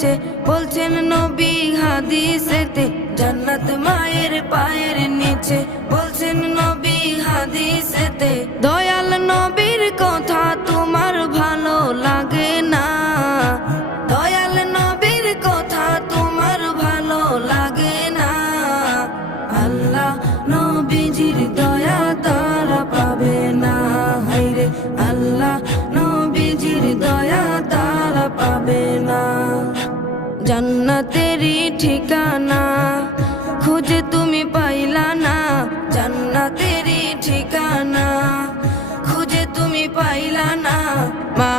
নিচে, বলছেন নবী হাদিসেতে জান্নাত মায়ের পায়ের নিচে, বলছেন নবী হাদিসেতে। দয়াল নবীর কথা তোমার ভালো লাগে না, দয়াল নবীর কথা তোমার ভালো লাগে না। আল্লাহ নবীজির দয়া তারা পাবে না, হায়রে আল্লাহ নবীজির দয়া তারা পাবে না। জান্নাতেরই ঠিকানা খুঁজে তুমি পাইলা না, জান্নাতেরই ঠিকানা খুঁজে তুমি পাইলা না। মা